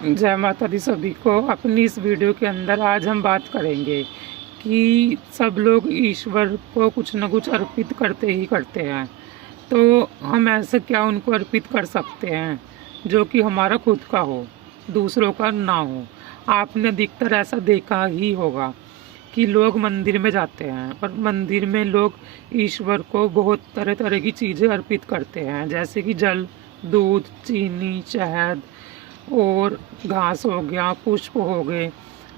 जय माता दी सभी को। अपनी इस वीडियो के अंदर आज हम बात करेंगे कि सब लोग ईश्वर को कुछ न कुछ अर्पित करते ही करते हैं, तो हम ऐसे क्या उनको अर्पित कर सकते हैं जो कि हमारा खुद का हो, दूसरों का ना हो। आपने अधिकतर ऐसा देखा ही होगा कि लोग मंदिर में जाते हैं और मंदिर में लोग ईश्वर को बहुत तरह तरह की चीज़ें अर्पित करते हैं, जैसे कि जल, दूध, चीनी, शहद और घास हो गया, पुष्प हो गए,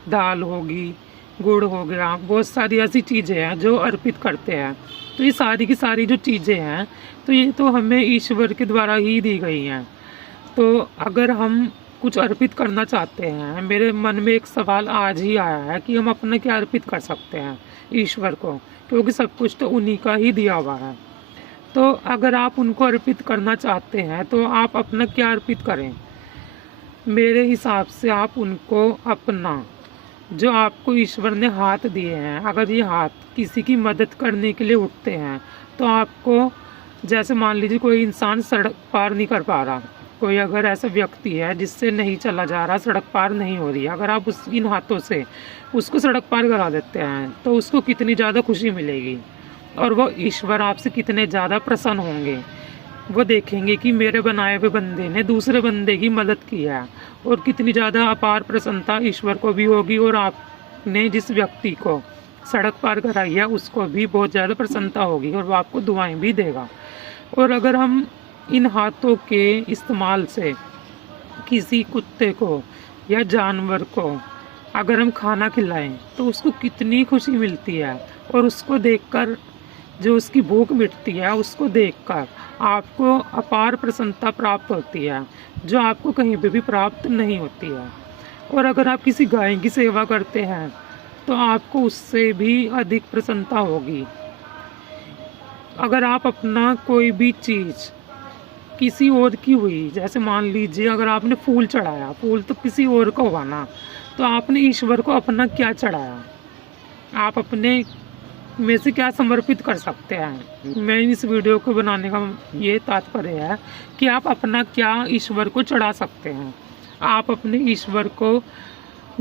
दाल होगी, गुड़ हो गया, बहुत सारी ऐसी चीज़ें हैं जो अर्पित करते हैं। तो ये सारी की सारी जो चीज़ें हैं, तो ये तो हमें ईश्वर के द्वारा ही दी गई हैं। तो अगर हम कुछ अर्पित करना चाहते हैं, मेरे मन में एक सवाल आज ही आया है कि हम अपना क्या अर्पित कर सकते हैं ईश्वर को, क्योंकि सब कुछ तो उन्हीं का ही दिया हुआ है। तो अगर आप उनको अर्पित करना चाहते हैं तो आप अपना क्या अर्पित करें? मेरे हिसाब से आप उनको अपना, जो आपको ईश्वर ने हाथ दिए हैं, अगर ये हाथ किसी की मदद करने के लिए उठते हैं तो आपको, जैसे मान लीजिए कोई इंसान सड़क पार नहीं कर पा रहा, कोई अगर ऐसा व्यक्ति है जिससे नहीं चला जा रहा, सड़क पार नहीं हो रही, अगर आप उस इन हाथों से उसको सड़क पार करा देते हैं तो उसको कितनी ज़्यादा खुशी मिलेगी और वो ईश्वर आपसे कितने ज़्यादा प्रसन्न होंगे। वो देखेंगे कि मेरे बनाए हुए बंदे ने दूसरे बंदे की मदद की है, और कितनी ज़्यादा अपार प्रसन्नता ईश्वर को भी होगी, और आपने जिस व्यक्ति को सड़क पार कराई है उसको भी बहुत ज़्यादा प्रसन्नता होगी और वो आपको दुआएं भी देगा। और अगर हम इन हाथों के इस्तेमाल से किसी कुत्ते को या जानवर को अगर हम खाना खिलाएं तो उसको कितनी खुशी मिलती है, और उसको देखकर जो उसकी भूख मिटती है, उसको देखकर आपको अपार प्रसन्नता प्राप्त होती है, जो आपको कहीं पे भी प्राप्त नहीं होती है। और अगर आप किसी गाय की सेवा करते हैं तो आपको उससे भी अधिक प्रसन्नता होगी। अगर आप अपना कोई भी चीज़ किसी और की हुई, जैसे मान लीजिए अगर आपने फूल चढ़ाया, फूल तो किसी और का हुआ ना, तो आपने ईश्वर को अपना क्या चढ़ाया, आप अपने में से क्या समर्पित कर सकते हैं। मैं इस वीडियो को बनाने का ये तात्पर्य है कि आप अपना क्या ईश्वर को चढ़ा सकते हैं। आप अपने ईश्वर को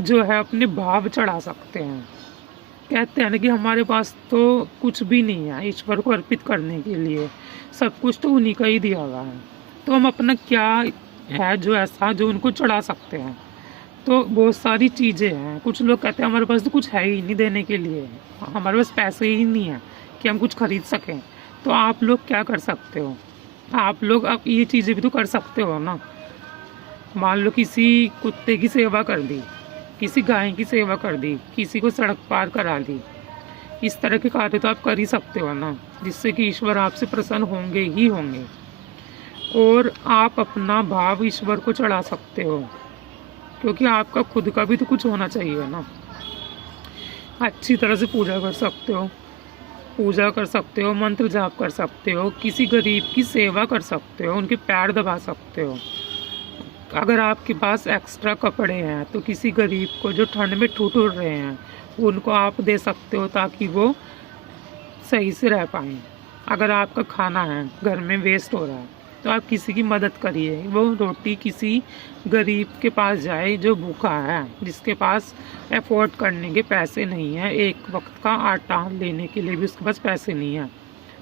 जो है अपने भाव चढ़ा सकते हैं। कहते हैं ना कि हमारे पास तो कुछ भी नहीं है ईश्वर को अर्पित करने के लिए, सब कुछ तो उन्हीं का ही दिया हुआ है। तो हम अपना क्या है जो ऐसा जो उनको चढ़ा सकते हैं। तो बहुत सारी चीज़ें हैं। कुछ लोग कहते हैं हमारे पास तो कुछ है ही नहीं देने के लिए, हमारे पास पैसे ही नहीं है कि हम कुछ खरीद सकें। तो आप लोग क्या कर सकते हो, आप लोग अब ये चीज़ें भी तो कर सकते हो ना। मान लो किसी कुत्ते की सेवा कर दी, किसी गाय की सेवा कर दी, किसी को सड़क पार करा दी, इस तरह के कार्य तो आप कर ही सकते हो ना, जिससे कि ईश्वर आपसे प्रसन्न होंगे ही होंगे। और आप अपना भाव ईश्वर को चढ़ा सकते हो, क्योंकि आपका खुद का भी तो कुछ होना चाहिए ना। अच्छी तरह से पूजा कर सकते हो, पूजा कर सकते हो, मंत्र जाप कर सकते हो, किसी गरीब की सेवा कर सकते हो, उनके पैर दबा सकते हो। अगर आपके पास एक्स्ट्रा कपड़े हैं तो किसी गरीब को जो ठंड में ठिठुर रहे हैं उनको आप दे सकते हो, ताकि वो सही से रह पाएँ। अगर आपका खाना है घर में वेस्ट हो रहा है तो आप किसी की मदद करिए, वो रोटी किसी गरीब के पास जाए जो भूखा है, जिसके पास अफोर्ड करने के पैसे नहीं हैं, एक वक्त का आटा लेने के लिए भी उसके पास पैसे नहीं हैं।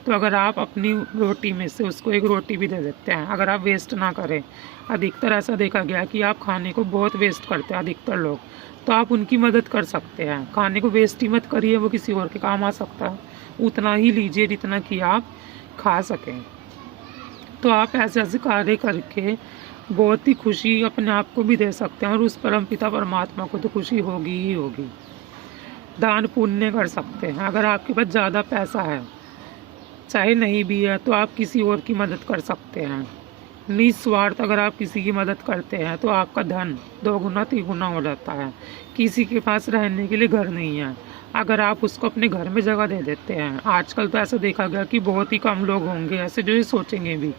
तो अगर आप अपनी रोटी में से उसको एक रोटी भी दे देते हैं, अगर आप वेस्ट ना करें। अधिकतर ऐसा देखा गया कि आप खाने को बहुत वेस्ट करते हैं अधिकतर लोग, तो आप उनकी मदद कर सकते हैं। खाने को वेस्ट ही मत करिए, वो किसी और के काम आ सकता है। उतना ही लीजिए जितना कि आप खा सकें। तो आप ऐसे ऐसे कार्य करके बहुत ही खुशी अपने आप को भी दे सकते हैं, और उस परमपिता परमात्मा को तो खुशी होगी ही होगी। दान पुण्य कर सकते हैं। अगर आपके पास ज़्यादा पैसा है, चाहे नहीं भी है, तो आप किसी और की मदद कर सकते हैं। निस्वार्थ अगर आप किसी की मदद करते हैं तो आपका धन दोगुना तिगुना हो जाता है। किसी के पास रहने के लिए घर नहीं है, अगर आप उसको अपने घर में जगह दे देते हैं, आजकल तो ऐसा देखा गया कि बहुत ही कम लोग होंगे ऐसे जो ये सोचेंगे भी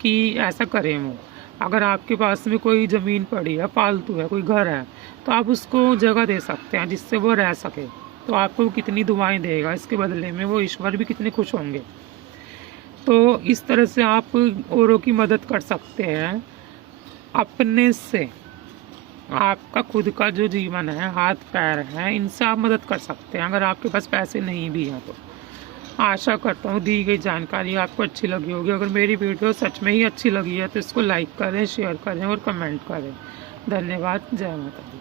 कि ऐसा करें वो। अगर आपके पास में कोई ज़मीन पड़ी है, फालतू है, कोई घर है, तो आप उसको जगह दे सकते हैं जिससे वो रह सके। तो आपको कितनी दुआएं देगा, इसके बदले में वो ईश्वर भी कितने खुश होंगे। तो इस तरह से आप औरों की मदद कर सकते हैं अपने से। आपका खुद का जो जीवन है, हाथ पैर है, इनसे आप मदद कर सकते हैं अगर आपके पास पैसे नहीं भी हैं तो। आशा करता हूँ दी गई जानकारी आपको अच्छी लगी होगी। अगर मेरी वीडियो सच में ही अच्छी लगी है तो इसको लाइक करें, शेयर करें और कमेंट करें। धन्यवाद। जय माता दी।